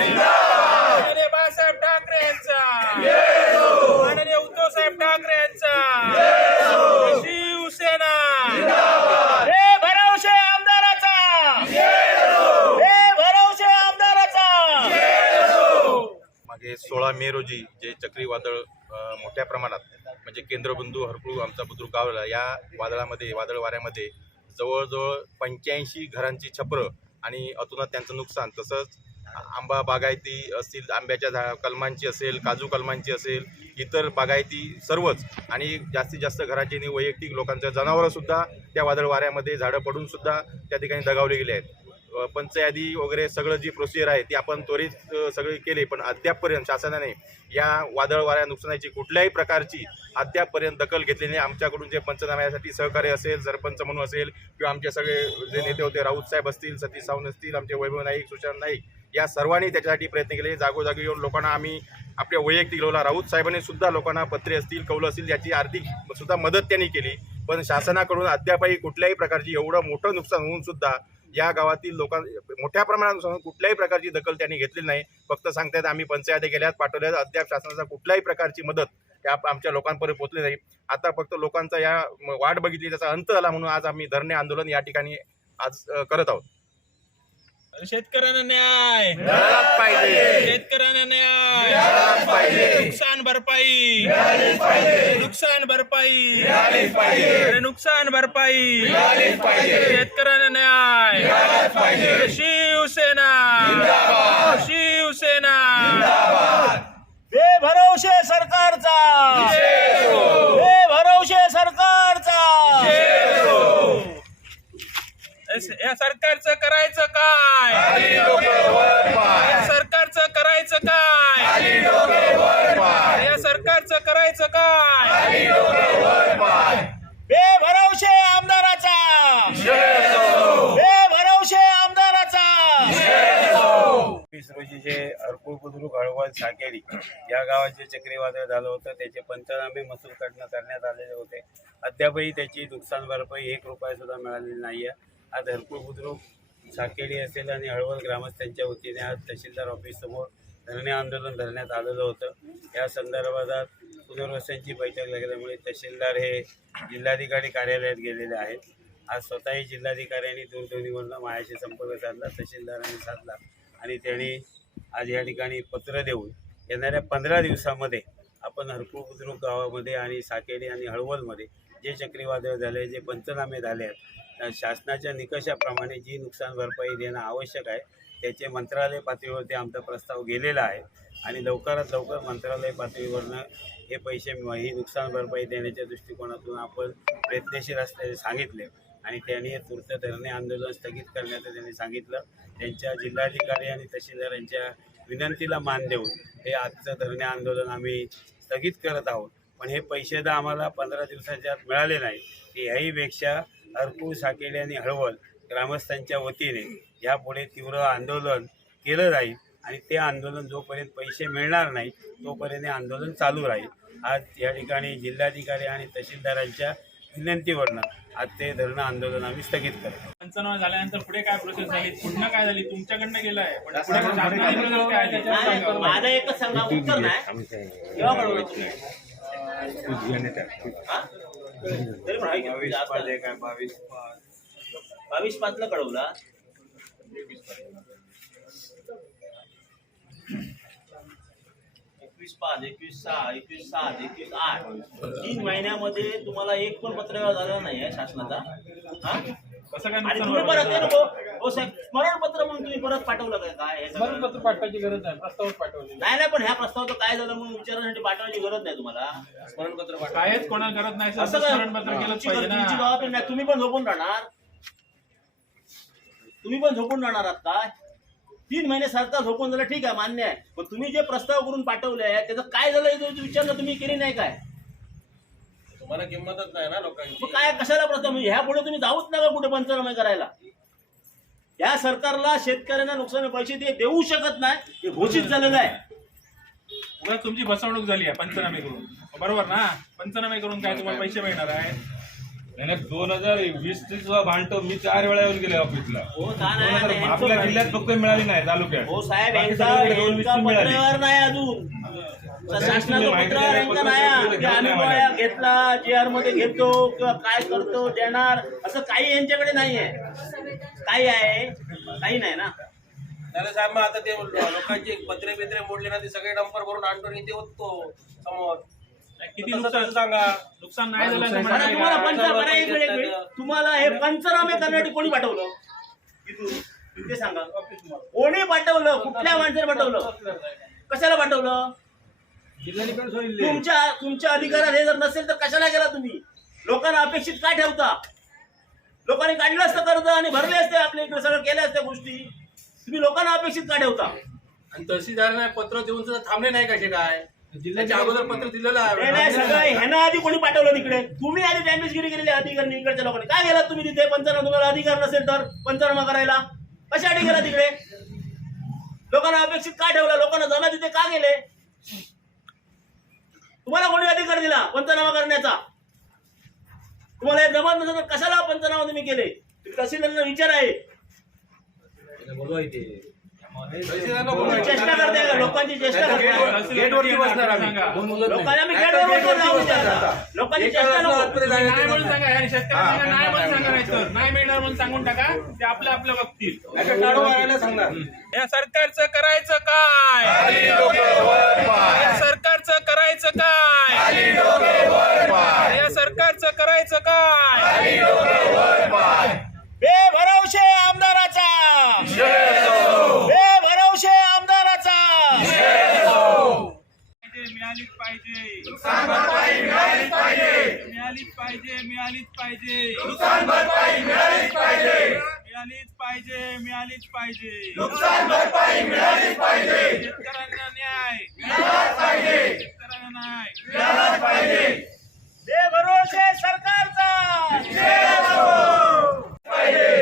माननीय बाळासाहेब ठाकरे यांचा! माननीय उद्धव साहेब ठाकरे यांचा! शिवसेना सोळा मे रोजी जे चक्रीवादळ मोठ्या प्रमाणात म्हणजे केंद्रबिंदू हरकुळू आमचा बुद्रुक गावला या वादळामध्ये वादळ वाऱ्यामध्ये जवळजवळ पंच्याऐंशी घरांची छपरं आणि अतुनात त्यांचं नुकसान तसंच आंबा बागायती असतील आंब्याच्या झा कलमांची असेल काजू कलमांची असेल इतर बागायती सर्वच आणि जास्तीत जास्त घरांची आणि वैयक्तिक लोकांचं जनावरंसुद्धा त्या वादळ वाऱ्यामध्ये झाडं पडूनसुद्धा त्या ठिकाणी दगावले गेले आहेत. पंचयादी वगैरे सगळं जी प्रोसिजर आहे ती आपण त्वरित सगळी केली पण अद्यापपर्यंत शासनाने या वादळ वाऱ्या नुकसानाची कुठल्याही प्रकारची अद्यापपर्यंत दखल घेतली नाही. आमच्याकडून जे पंचनाम्यासाठी सहकार्य असेल सरपंच म्हणून असेल किंवा आमचे सगळे जे नेते होते राऊत साहेब असतील सतीश सावंत असतील आमचे वैभव नाईक सुशांत नाईक या सर्वांनी त्याच्यासाठी प्रयत्न केले. जागोजागी येऊन लोकांना आम्ही आपल्या वैयक्तिक लोला राऊत साहेबांनी सुद्धा लोकांना पत्रे असतील कौलं असतील याची आर्थिक सुद्धा मदत त्यांनी केली. पण शासनाकडून अद्यापही कुठल्याही प्रकारची एवढं मोठं नुकसान होऊन सुद्धा या गावातील लोकां मोठ्या प्रमाणात नुकसान कुठल्याही प्रकारची दखल त्यांनी घेतलेली नाही. फक्त सांगतात आम्ही पंचायती गेल्यात पाठवल्यात. अद्याप शासनाचा कुठल्याही प्रकारची मदत या आमच्या लोकांपर्यंत पोहोचली नाही. आता फक्त लोकांचा या वाट बघितली त्याचा अंत झाला म्हणून आज आम्ही धरणे आंदोलन या ठिकाणी आज करत आहोत. शेतकऱ्यांना न्याय! पाहिजे. शेतकऱ्यांना न्याय! पाहिजे. नुकसान भरपाई! नुकसान भरपाई! पाहिजे. नुकसान भरपाई! पाहिजे. शेतकऱ्यांना न्याय. शिवसेना. जिंदाबाद. शिवसेना. बेभरवशे सरकारचा. बेभरवशे सरकारचा. एस- या सरकारचं करायचं काय? खाली डोकं वर पाय. या सरकारचं करायचं काय? खाली डोकं वर पाय. या सरकारचं करायचं काय? खाली डोकं वर पाय. बेभरवशे आमदाराचा म्हणजे जे हरकुळ बुद्रुक हळवळ साकेरी या गावात जे चक्रीवादळ झालं होतं. त्याचे पंचनामे मसूल कडनं करण्यात आलेले होते. अद्यापही त्याची नुकसान भरपाई एक रुपयासुद्धा मिळालेली नाही आहे आज हरकुळ बुद्रुक साकेरी असेल आणि हळवळ ग्रामस्थांच्या वतीने आज तहसीलदार ऑफिससमोर धरणे आंदोलन धरण्यात आलेलं होतं. या संदर्भात पुनर्वसनची बैठक लागल्यामुळे तहसीलदार हे जिल्हाधिकारी कार्यालयात गेलेले आहेत. आज स्वतःही जिल्हाधिकाऱ्यांनी दूरध्वनीवरनं मायाशी संपर्क साधला तहसीलदारांनी साधला आणि त्यांनी आज या ठिकाणी पत्र देऊन येणाऱ्या पंधरा दिवसामध्ये आपण हरकू बुद्रुक गावामध्ये आणि साकेडी आणि हळवलमध्ये जे चक्रीवादळ झाले जे पंचनामे झाले आहेत शासनाच्या निकषाप्रमाणे जी नुकसान भरपाई देणं आवश्यक आहे त्याचे मंत्रालय पातळीवरती आमचा प्रस्ताव गेलेला आहे. आणि लवकरात लवकर मंत्रालय पातळीवरनं हे पैसे ही नुकसान भरपाई देण्याच्या दृष्टिकोनातून आपण प्रयत्नशील असल्याचे सांगितले. आणि त्यांनी हे तूर्त धरणे आंदोलन स्थगित करण्याचं त्यांनी सांगितलं. त्यांच्या जिल्हाधिकारी आणि तहसीलदार यांच्या विनंतीला मान देऊन हे आजचं धरणे आंदोलन आम्ही स्थगित करत आहोत. पण हे पैसे तर आम्हाला पंधरा दिवसाच्या आत मिळाले नाही की ह्याहीपेक्षा हरकुळ साकेडे आणि हळवल ग्रामस्थांच्या वतीने यापुढे तीव्र आंदोलन केलं जाईल आणि ते आंदोलन जोपर्यंत पैसे मिळणार नाही तोपर्यंत हे आंदोलन चालू राहील. आज या ठिकाणी जिल्हाधिकारी आणि तहसीलदारांच्या विनंतीवरनं आज ते धरणं आंदोलन आम्ही स्थगित करतो. पंचनामा झाल्यानंतर पुढे काय प्रोसेस झाली? पुन्हा काय झाली? तुमच्याकडनं गेलं आहे पण पुढे काय? करणार? माझं एकच सांगा उत्तर नाही. केव्हा कळवलं तुम्ही हा? तरी पण आहे की बावीस जास्त? पाच एक आहे बावीस बावीस पाचला कळवला. एकवीस पाच एकवीस सहा एकवीस सात एकवीस आठ. तीन महिन्यामध्ये तुम्हाला एक पण पत्र झाला नाही आहे शासनाचा. हा? कसं काय आणि नुकसान तुम्ही परत भरपाई? ते नको हो साहेब स्मरणपत्र म्हणून तुम्ही परत पाठवलं काय? काय हे सगळं? स्मरणपत्र पाठवायची गरज नाही प्रस्तावच पाठवली नाही नाही पण ह्या प्रस्तावाचं काय झालं म्हणून विचारण्यासाठी पाठवायची गरज नाही तुम्हाला? स्मरणपत्र कायच कोणाला गरज नाही सर असं काय? स्मरणपत्र केलंच तुमची पाहिजे तुमची ना. जबाबदारी नाही. तुम्ही पण झोपून राहणार. तुम्ही पण झोपून राहणार आहात काय तीन महिने सरकार झोपून झालं ठीक आहे मान्य आहे. पण तुम्ही जे प्रस्ताव करून पाठवले आहे त्याचं काय झालं याची विचारणा तुम्ही केली नाही काय? तुम्हाला किंमतच नाही ना लोकांची. मग काय कशाला प्रस्ताव? म्हणजे ह्या पुढे तुम्ही जाऊच नका कुठे पंचनामे करायला. या सरकारला शेतकऱ्यांना नुकसान पैसे ते देऊ शकत नाही हे घोषित झालेलं आहे. उगाच तुमची फसवणूक झाली आहे पंचनामे करून. बरोबर ना? पंचनामे करून काय तुम्हाला पैसे मिळणार आहे नाही नाही, दोन हजार वीस ची सुद्धा भांडतो. मी चार वेळा येऊन गेले ऑफिसला. हो नाही आपल्या जिल्ह्यात फक्त मिळाली नाही तालुक्यात. हो साहेब नाही अजून. शासनाचं पत्रावर यांचं नाही घेतलं, की घेतलं नाही जे आरमध्ये घेतो किंवा काय करतो देणार असं काही यांच्याकडे नाही आहे. काही आहे काही नाही ना. त्याला साहेब मग आता ते लोकांचे पत्रे बित्रे मोडले ना ते सगळे डंपर भरून आणतो इथे होतो समोर. किती नुकसान? सांगा नुकसान नाही झालं बरं, तुम्हाला काय? पंच बरं, एक मिनिट, एक मिनिट. तुम्हाला हे पंचनामे करण्यासाठी कोणी पाठवलं? इथून ते सांगा. कोणी पाठवलं? कुठल्या माणसाने पाठवलं? कशाला पाठवलं? तुमच्या तुमच्या अधिकारात हे जर नसेल तर कशाला गेला तुम्ही? लोकांना अपेक्षित काय ठेवता? लोकांनी काढलं असतं कर्ज आणि भरले असते आपल्या इकडे सगळं केल्या असत्या गोष्टी. तुम्ही लोकांना अपेक्षित काय ठेवता? आणि तहसीलदारांना पत्र देऊन सुद्धा थांबले नाही कसे काय? त्याच्या अगोदर पत्र दिलेलं हे नाही सगळं आहे ह्यानं आधी कोणी पाठवलं तिकडे? तुम्ही आधी डॅमेजगिरी केलेली अधिकारी इकडच्या लोकांनी. काय गेला तुम्ही तिथे? पंचनामा तुम्हाला अधिकार नसेल तर पंचनामा करायला. कशासाठी गेला तिकडे? लोकांना अपेक्षित काय ठेवलं? लोकांना जमा तिथे का गेले? तुम्हाला कोणी अधिकार दिला पंचनामा करण्याचा? तुम्हाला हे जमत नसेल तर कशाला पंचनामा तुम्ही केले? तहसीलदारांना विचार आहे. तुम्ही चेष्टा करताय का? लोकांची चेष्टा करताय? गेटवरती बसणार आम्ही. लोकांना मी गेटवर बसवून राहू द्या. लोकांची चेष्टा नको. नाही म्हणून सांगा यार शेतकऱ्यांना नाही म्हणून सांगा नाही तर. नाही मिळणार म्हणून सांगून टाका. ते आपलं आपलं बघतील सांगणार. या सरकारचं करायचं काय? पाहिजे. नुकसान भरपाई मिळालीच पाहिजे. मिळालीच पाहिजे मिळालीच पाहिजे. नुकसान भरपाई मिळालीच पाहिजे. मिळालीच पाहिजे मिळालीच पाहिजे. नुकसान भरपाई मिळालीच पाहिजे. शेतकऱ्यांना न्याय. मिळालाच पाहिजे. शेतकऱ्यांना न्याय. मिळालाच पाहिजे. बेभरोसे सरकारचा. पाहिजे.